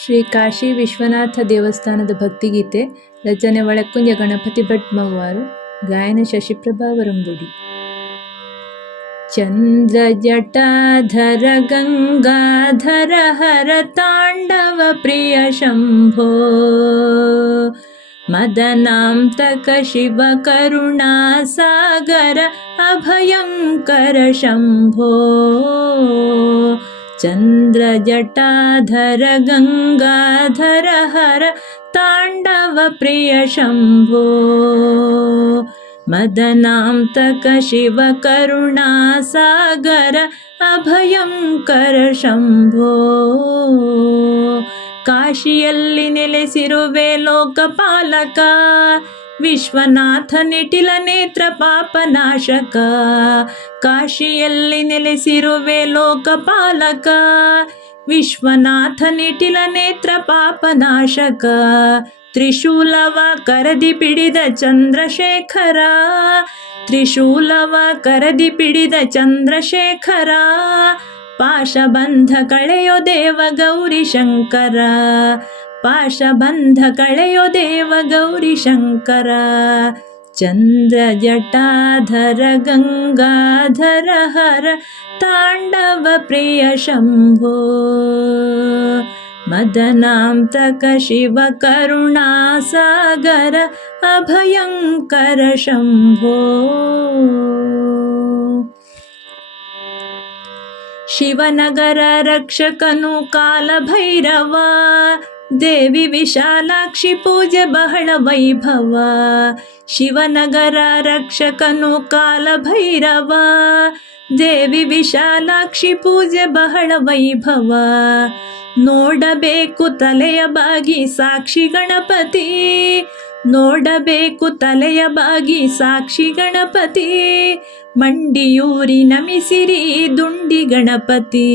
ಶ್ರೀ ಕಾಶಿ ವಿಶ್ವನಾಥ ದೇವಸ್ಥಾನದ ಭಕ್ತಿಗೀತೆ. ರಚನೆ ಒಳಕ್ಕುಂಜ ಗಣಪತಿ ಭಟ್ ಮವ್ವಾರು. ಗಾಯನ ಶಶಿಪ್ರಭಾ ವರಂಬುಡಿ. ಚಂದ್ರ ಜಟಾಧರ ಗಂಗಾಧರ ಹರ ತಾಂಡವ ಪ್ರಿಯ ಶಂಭೋ, ಮದನಾಂತಕ ಶಿವ ಕರುಣಾ ಸಾಗರ ಅಭಯಂಕರ ಶಂಭೋ. ಚಂದ್ರ ಜಟಾಧರ ಗಂಗಾಧರ ಹರ ತಾಂಡವ ಪ್ರಿಯ ಶಂಭೋ, ಮದನಾಂತಕ ಶಿವ ಕರುಣಾ ಸಾಗರ ಅಭಯಂಕರ ಶಂಭೋ. ಕಾಶಿಯಲ್ಲಿ ನೆಲೆಸಿರುವೆ ಲೋಕಪಾಲಕ, ವಿಶ್ವನಾಥ ನಿಟಿಲ ನೇತ್ರ ಪಾಪನಾಶಕ. ಕಾಶಿಯಲ್ಲಿ ನೆಲೆಸಿರುವೆ ಲೋಕಪಾಲಕ, ವಿಶ್ವನಾಥ ನಿಟಿಲ ನೇತ್ರ ಪಾಪನಾಶಕ. ತ್ರಿಶೂಲವ ಕರದಿ ಪಿಡಿದ ಚಂದ್ರಶೇಖರ, ತ್ರಿಶೂಲವ ಕರದಿ ಪಿಡಿದ ಚಂದ್ರಶೇಖರ. ಪಾಶಬಂಧ ಕಳೆಯೋ ದೇವ ಗೌರಿ ಶಂಕರ, ಪಾಶಬಂಧ ಕಳೆಯೋ ದೇವ ಗೌರಿ ಶಂಕರ. ಚಂದ್ರ ಜಟಾಧರ ಗಂಗಾಧರ ಹರ ತಾಂಡವ ಪ್ರಿಯ ಶಂಭೋ, ಮದನಾಂತಕ ಶಿವ ಕರುಣಾ ಸಾಗರ ಅಭಯಂಕರ ಶಂಭೋ. ಶಿವನಗರ ರಕ್ಷಕನು ಕಾಲಭೈರವ, ದೇವಿ ವಿಶಾಲಾಕ್ಷಿ ಪೂಜೆ ಬಹಳ ವೈಭವ. ಶಿವನಗರ ರಕ್ಷಕನು ಕಾಲಭೈರವ, ದೇವಿ ವಿಶಾಲಾಕ್ಷಿ ಪೂಜೆ ಬಹಳ ವೈಭವ. ನೋಡಬೇಕು ತಲೆಯ ಬಾಗಿ ಸಾಕ್ಷಿ ಗಣಪತಿ, ನೋಡಬೇಕು ತಲೆಯ ಬಾಗಿ ಸಾಕ್ಷಿ ಗಣಪತಿ. ಮಂಡಿಯೂರಿ ನಮಿಸಿರಿ ದುಂಡಿ ಗಣಪತಿ,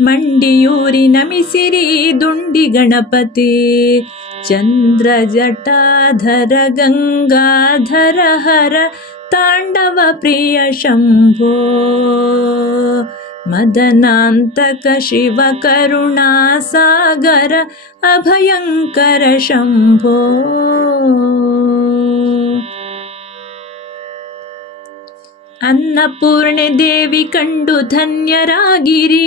ಮಂಡಿಯೂರಿ ನಮಿಸಿರಿ ದುಂಡಿ ಗಣಪತಿ. ಚಂದ್ರ ಜಟಾಧರ ಗಂಗಾಧರ ಹರ ತಾಂಡವ ಪ್ರಿಯ ಶಂಭೋ, ಮದನಾಂತಕ ಶಿವ ಕರುಣಾ ಸಾಗರ ಅಭಯಂಕರ ಶಂಭೋ. ಅನ್ನಪೂರ್ಣೆ ದೇವಿ ಕಂಡು ಧನ್ಯರಾಗಿರಿ,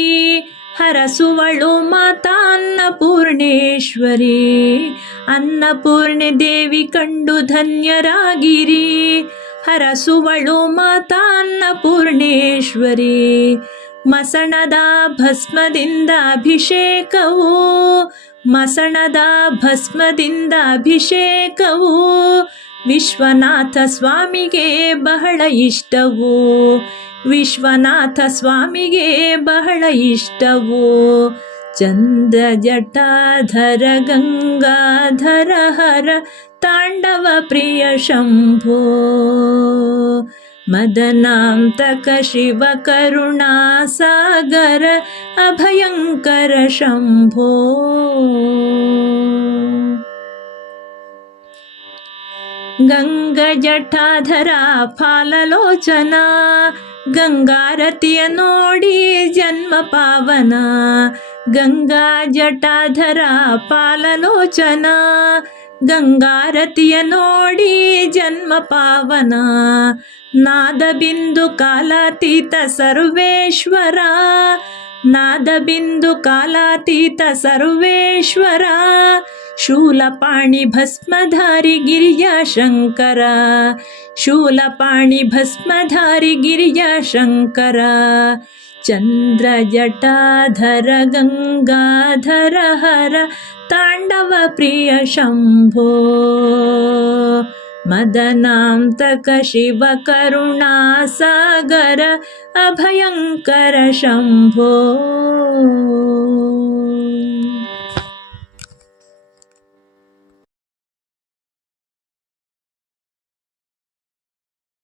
ಹರಸುವಳು ಮಾತಾ ಅನ್ನಪೂರ್ಣೇಶ್ವರಿ. ಅನ್ನಪೂರ್ಣೆ ದೇವಿ ಕಂಡು ಧನ್ಯರಾಗಿರಿ, ಹರಸುವಳು ಮಾತಾ ಅನ್ನಪೂರ್ಣೇಶ್ವರಿ. ಮಸಣದ ಭಸ್ಮದಿಂದ ಅಭಿಷೇಕವು, ಮಸಣದ ಭಸ್ಮದಿಂದ ಅಭಿಷೇಕವು. ವಿಶ್ವನಾಥ ಸ್ವಾಮಿಗೆ ಬಹಳ ಇಷ್ಟವು, ವಿಶ್ವನಾಥ ಸ್ವಾಮಿಗೆ ಬಹಳ ಇಷ್ಟವು. ಚಂದ್ರ ಜಟಾಧರ ಗಂಗಾಧರ ಹರ ತಾಂಡವ ಪ್ರಿಯ ಶಂಭೋ, ಮದನಾಂತಕ ಶಿವ ಕರುಣಾ ಸಾಗರ ಅಭಯಂಕರ ಶಂಭೋ. ಗಂಗ ಜಟಾಧರ ಫಾಲಲೋಚನ, ಗಂಗಾರತಿಯ ನೋಡಿ ಜನ್ಮ ಪಾವನ. ಗಂಗಾ ಜಟಾಧರ ಫಾಲಲೋಚನ, ಗಂಗಾರತಿಯ ನೋಡಿ ಜನ್ಮ ಪಾವನ. ನಾದಬಿಂದು ಕಾಲಾತೀತ ಸರ್ವೇಶ್ವರ, ನಾದಬಿಂದು ಕಾಲಾತೀತ ಸರ್ವೇಶ್ವರ. ಶೂಲಪಾಣಿ ಭಸ್ಮಧಾರಿ ಗಿರಿಯ ಶಂಕರ, ಶೂಲಪಾಣಿ ಭಸ್ಮಧಾರಿ ಗಿರಿಯ ಶಂಕರ. ಚಂದ್ರ ಜಟಾಧರ ಗಂಗಾಧರ ಹರ ತಾಂಡವ ಪ್ರಿಯ ಶಂಭೋ, ಮದನಾಂತಕ ಶಿವ ಕರುಣಾ ಸಾಗರ ಅಭಯಂಕರ ಶಂಭೋ.